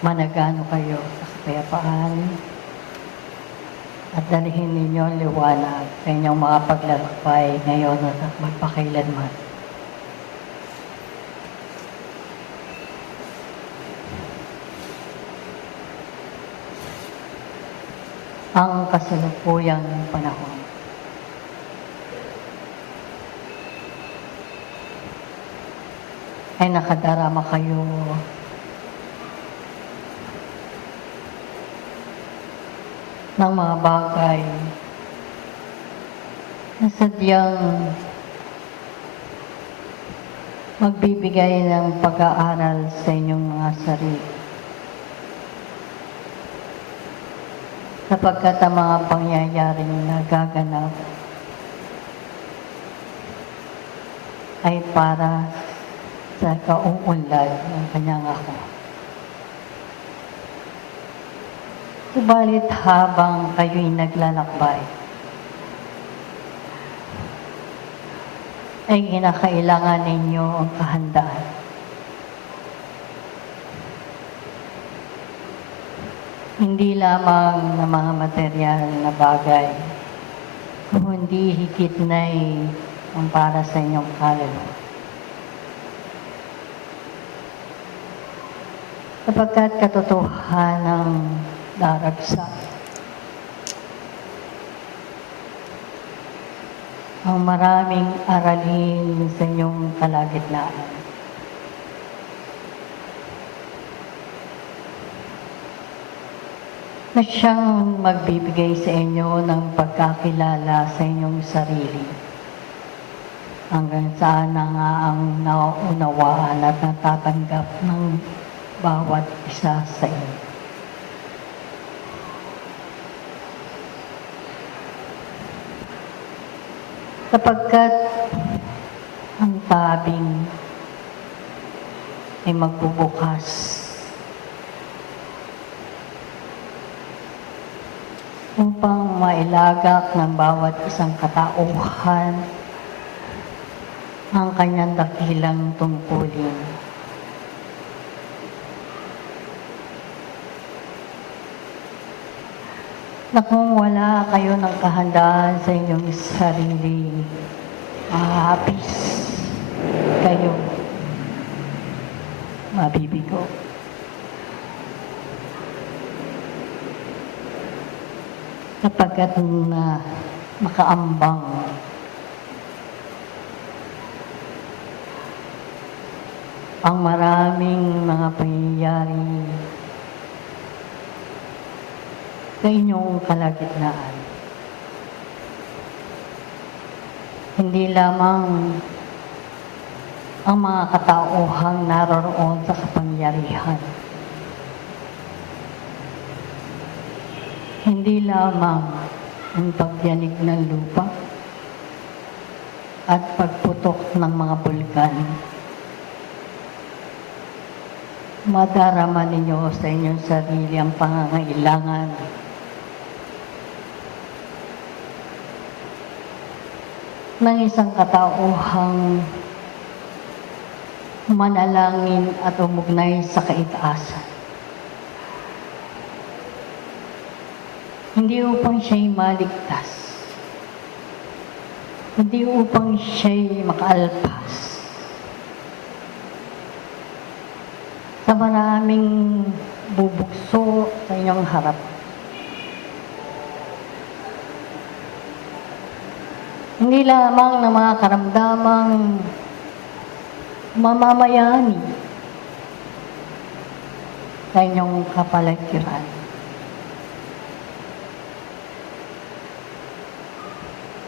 managano kayo sa kapayapaan at dalhin ninyo ang liwanag sa inyong mga paglalakbay ngayon at magpakailanman. Ang kasalukuyang panahon. Ay nakadarama kayo ng mga bagay na sadyang magbibigay ng pag-aaral sa inyong mga sarili. Sapagkat ang mga pangyayaring nagaganap ay para sa kauunlad ng kanyang ako. Subalit habang kayo'y naglalakbay, ay kinakailangan ninyo ang kahandaan. Hindi lamang ng mga material na bagay, kundi higit na'y ang para sa inyong kaluluwa. Sapagkat katotohanang daragsak ang maraming aralin sa inyong kalagitnaan. Na siyang magbibigay sa inyo ng pagkakilala sa inyong sarili. Hanggang saan na nga ang naunawaan at natatanggap ng bawat isa sa inyo. Sapagkat ang tabing ay magbubukas upang mailagak ng bawat isang katauhan ang kanyang dakilang tungkulin. Na kung wala kayo ng kahandaan sa inyong sarili, mahapis kayo, mabibigo. Sapagkat na makaambang ang maraming mga pangyayari sa inyong kalagitnaan. Hindi lamang ang mga katauhang naroroon sa kapangyarihan. Hindi lamang ang pagyanig ng lupa at pagputok ng mga bulkan. Madarama ninyo sa inyong sarili ang pangangailangan ng isang katauhang manalangin at umugnay sa kaitaasan. Hindi upang siya'y maligtas, hindi upang siya'y makaalpas sa maraming bubukso sa inyong harap. Hindi lamang ng mga karamdamang mamamayani sa inyong kapaligiran.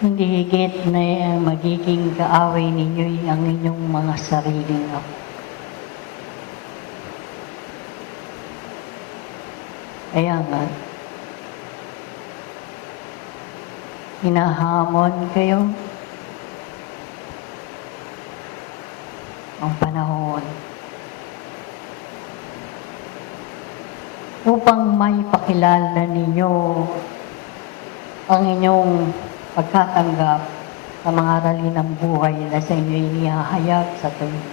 Hindi higit na magiging kaaway ninyo ang inyong mga sariling ako. Kaya nga, hinahamon kayo ang panahon upang may pakilala ninyo ang inyong pagkatanggap sa mga aralin ng buhay na sa inyo inihahayag sa tuwing.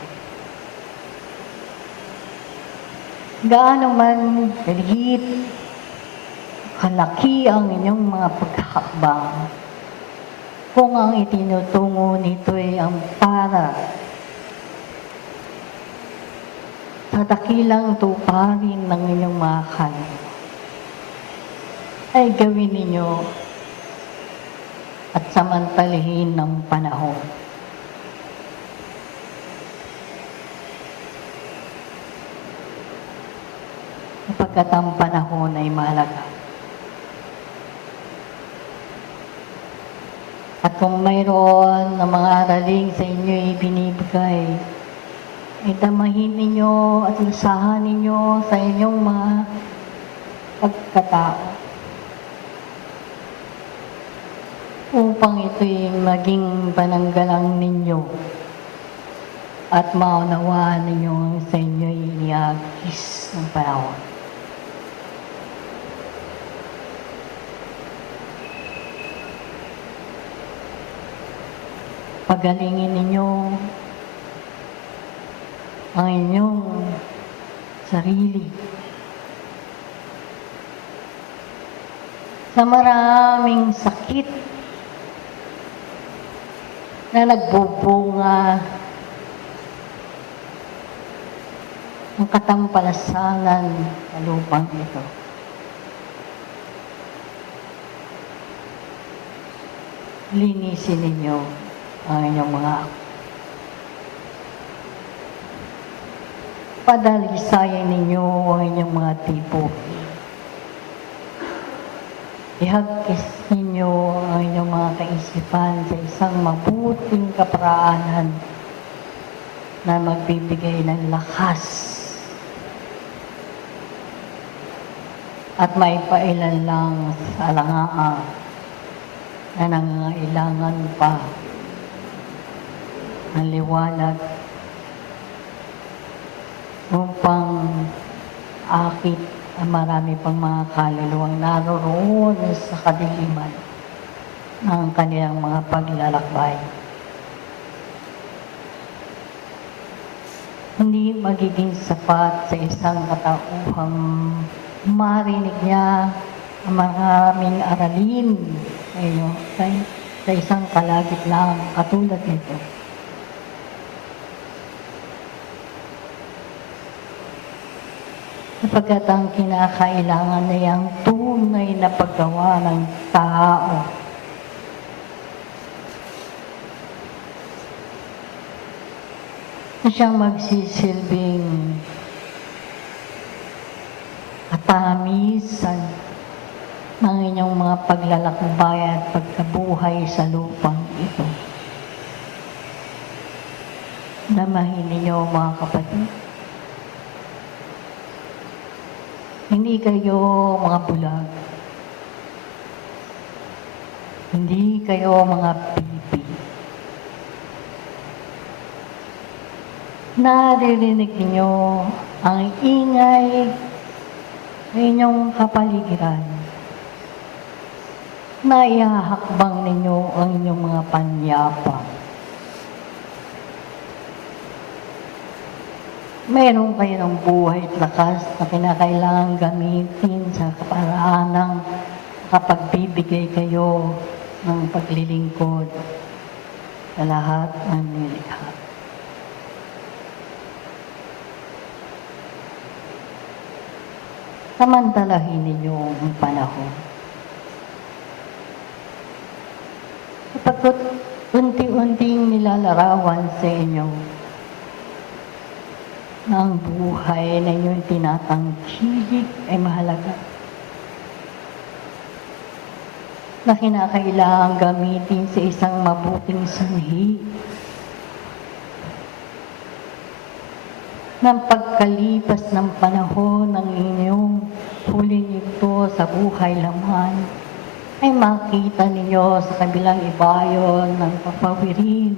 gaano man kaliit, kalaki ang inyong mga paghahakbang, kung ang itinutungo nito ay ang para sa dakilang tuparin ng inyong mga kaluluwa, ay gawin ninyo at samantalahin ng panahon. Sapagkat ang panahon ay mahalaga. At kung mayroon na mga araling sa inyo ibinibigay, ay damahin ninyo at lasahan ninyo sa inyong mga pagkatao, upang ito'y maging pananggalang ninyo at maunawaan ninyo sa inyo'y iniagis ng panahon. Pagalingin ninyo ang inyong sarili sa maraming sakit na nagbubunga ng katampalasanan sa lupang ito. Linisin ninyo ang inyong mga padalisayan ninyo ang inyong mga tipo. Ihagkis ninyo ang inyong mga kaisipan sa isang mabuting kaparaanan na magbibigay ng lakas at maipailan lang sa alangaan na nangangailangan pa ng liwanag upang akit ang marami pang mga kaluluwang naroroon sa kadiliman ng kanilang mga paglalakbay. Hindi magiging sapat sa isang katauhang marinig niya ang maraming aralin sa isang kalagitnaan katulad nito. Sapagkat ang kinakailangan ay ang tunay na paggawa ng tao. Na siyang magsisilbing katamisan ng inyong mga paglalakbay at pagkabuhay sa lupang ito. Damahin ninyo mga kapatid. Hindi kayo mga bulag. Hindi kayo mga pipi. Naririnig ninyo ang ingay ng inyong kapaligiran. Naihahakbang ninyo ang inyong mga panyapang. Meron kayo ng buhay at lakas na kinakailangan gamitin sa kaparaan ng kapagbibigay kayo ng paglilingkod sa lahat ng nilikha. Samantalahin ninyo ang panahon. Kapag unti-unting nilalarawan sa inyo na ang buhay na inyong tinatangkilik ay mahalaga, na kinakailangan gamitin sa isang mabuting sanhi ng pagkalipas ng panahon ng inyong huling ito sa buhay laman, ay makita ninyo sa kabilang ibayon ng papawirin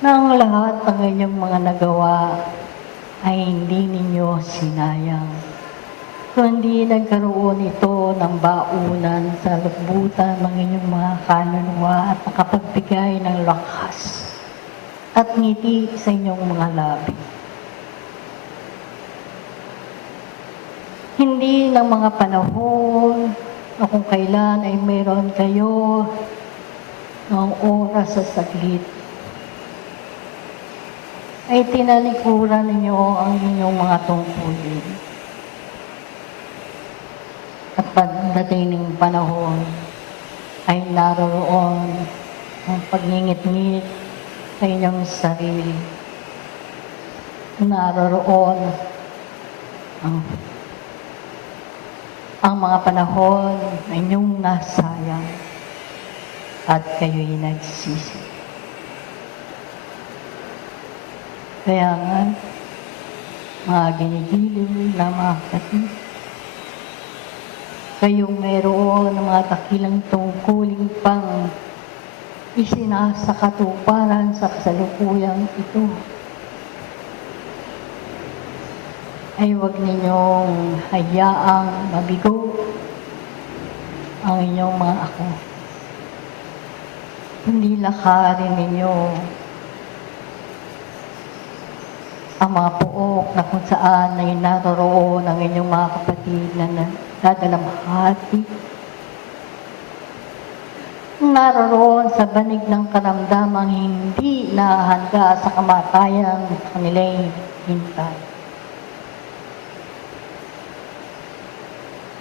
na ang lahat ng inyong mga nagawa ay hindi ninyo sinayang, kundi nagkaroon ito ng baunan sa lubutan ng inyong mga kaluluwa at nakapagbigay ng lakas at ngiti sa inyong mga labi. Hindi ng mga panahon na kung kailan ay meron kayo ng oras sa saglit, ay tinalikuran ninyo ang inyong mga tungkulin. At pagdating ng panahon, ay naroroon ang pagngingit-ngit sa inyong sarili. Naroroon ang mga panahon na inyong nasayang at kayo'y nagsisi. Kaya nga, mga ginigiliw na mga kapatid, kayong mayroon ng mga dakilang tungkuling pang isinasakatuparan sa kasalukuyang ito, ay huwag ninyong hayaang mabigo ang inyong mga ako. Hindi lakarin ninyo ang mga puok na kung saan ay naroroon ang inyong mga kapatid na nagdadalamhati. Naroroon sa banig ng karamdamang hindi nahahanda sa kamatayang kanilang hintay.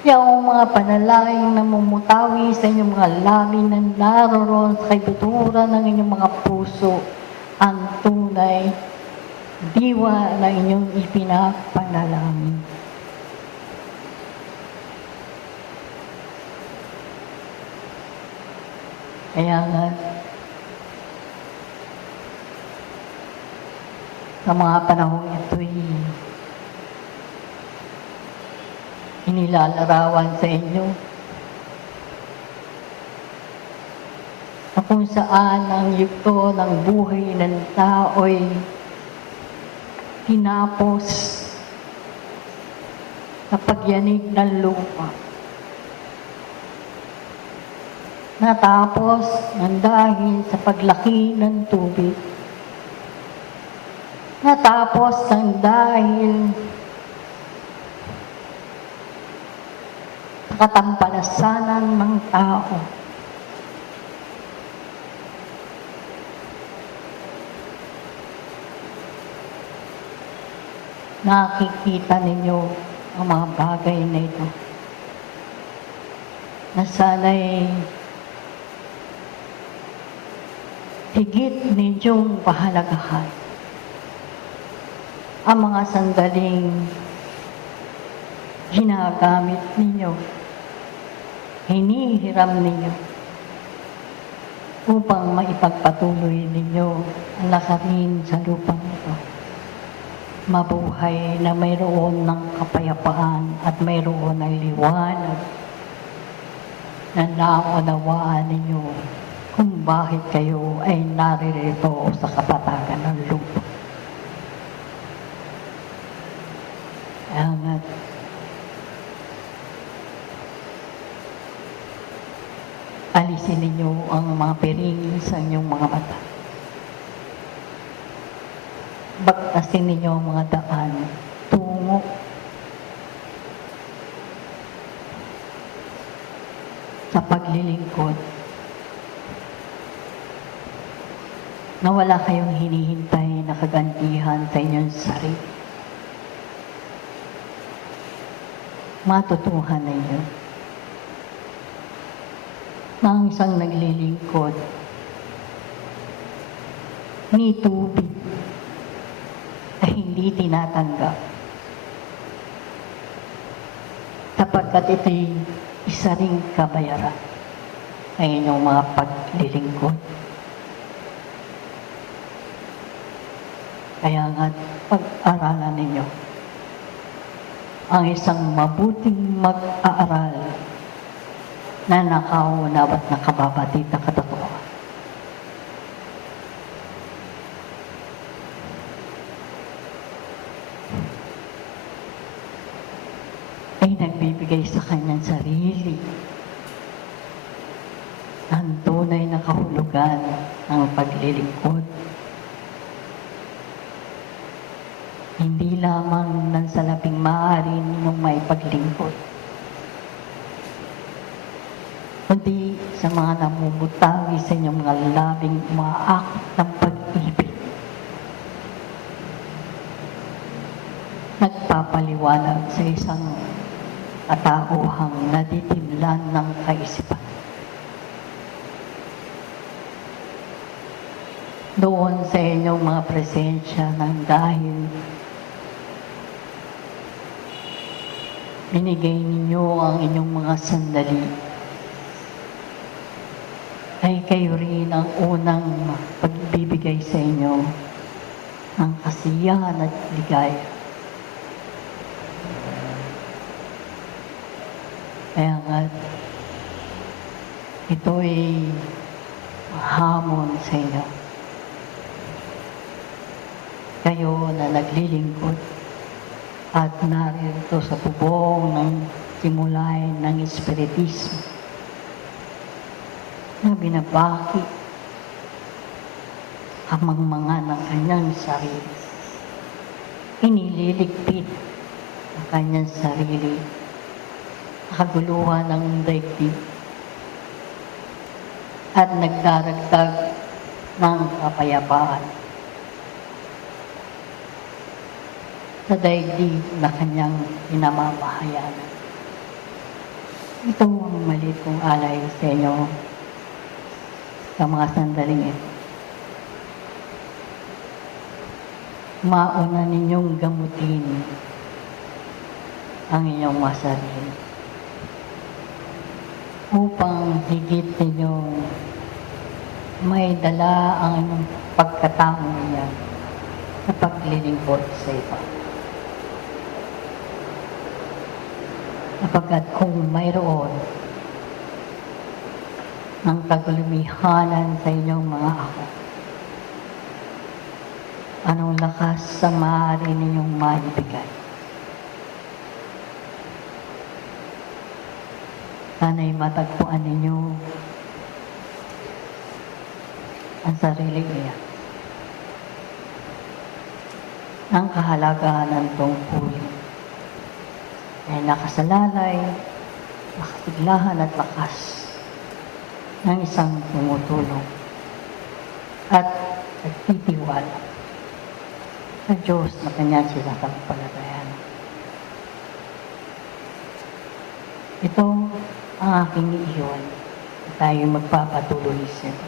Yung mga panalangin na mumutawi sa inyong mga lamin na naroroon sa kaibuturan ng inyong mga puso, ang tunay diwa na inyong ipinapanalangin. Kaya nga, sa mga panahong ito'y inilalarawan sa inyo na kung saan ang yugto ng buhay ng tao'y tinapos sa pagyanig ng lupa. Natapos ng dahil sa paglaki ng tubig. Natapos ng dahil katampalasanan ng tao. Nakikita ninyo ang mga bagay na ito na sana'y higit ninyong pahalagahan ang mga sandaling ginagamit ninyo, hinihiram ninyo upang maipagpatuloy ninyo ang lakarin sa lupang ito. Mabuhay na mayroon ng kapayapaan at mayroon ng liwanag na naunawaan ninyo kung bakit kayo ay naririto sa kapatagan ng lupa. Kaya nga, alisin ninyo ang mga piring sa inyong mga mata. Bagtasin ninyo ang mga daan tungo sa paglilingkod na wala kayong hinihintay na kagantihan sa inyong sarili. Matutuhan ninyo na ang isang naglilingkod ni tubig na hindi tinatanggap sapagkat ito'y isa ring kabayaran sa inyong mga paglilingkod. Kaya nga, pag-aralan ninyo ang isang mabuting mag-aaral na nakaunaw at nakababatid na katotohanan. Ay nagbibigay sa kanyang sarili ang tunay na kahulugan ng paglilingkod. hindi lamang ng salaping maaari ninyong maipaglingkod, kundi sa mga namumutawi sa inyong mga labing umaakit ng pag-ibig. Nagpapaliwanag sa isang katauhang naditimlan ng kaisipan. Doon sa inyong mga presensya ng dahil binigay ninyo ang inyong mga sandali, ay kayo rin ang unang pagbibigay sa inyo ng kasiyahan at ligaya. Kaya nga, ito ay hamon sa inyo. Kayo na naglilingkod at narito sa bubong ng simulay ng Espiritismo na binabaki ang mga ng kanyang sarili. Inililigpit ang kanyang sarili, kaguluhan ng daigdig, at nagdaragdag ng kapayapaan sa daigdig na kanyang pinamamahayanan. Ito ang maliit kong alay sa inyo sa mga sandaling ito. Mauna ninyong gamutin ang inyong mga sarili upang higit ninyong may dala ang inyong pagkatao niya sa paglilingkod sa iba. Sapagkat kung mayroon ang kagulumihanan sa inyong mga ako, anong lakas sa maaari ninyong maibigay? Sana'y matagpuan ninyo ang sarili niya. Ang kahalagahan ng tungkulin ay nakasalalay, nakasiglahan at lakas ng isang tumutulong at nagtitiwala sa Diyos na kanyang sinasangpalatayan. Ito ang aking iiwan na tayo magpapatuloy sa ito.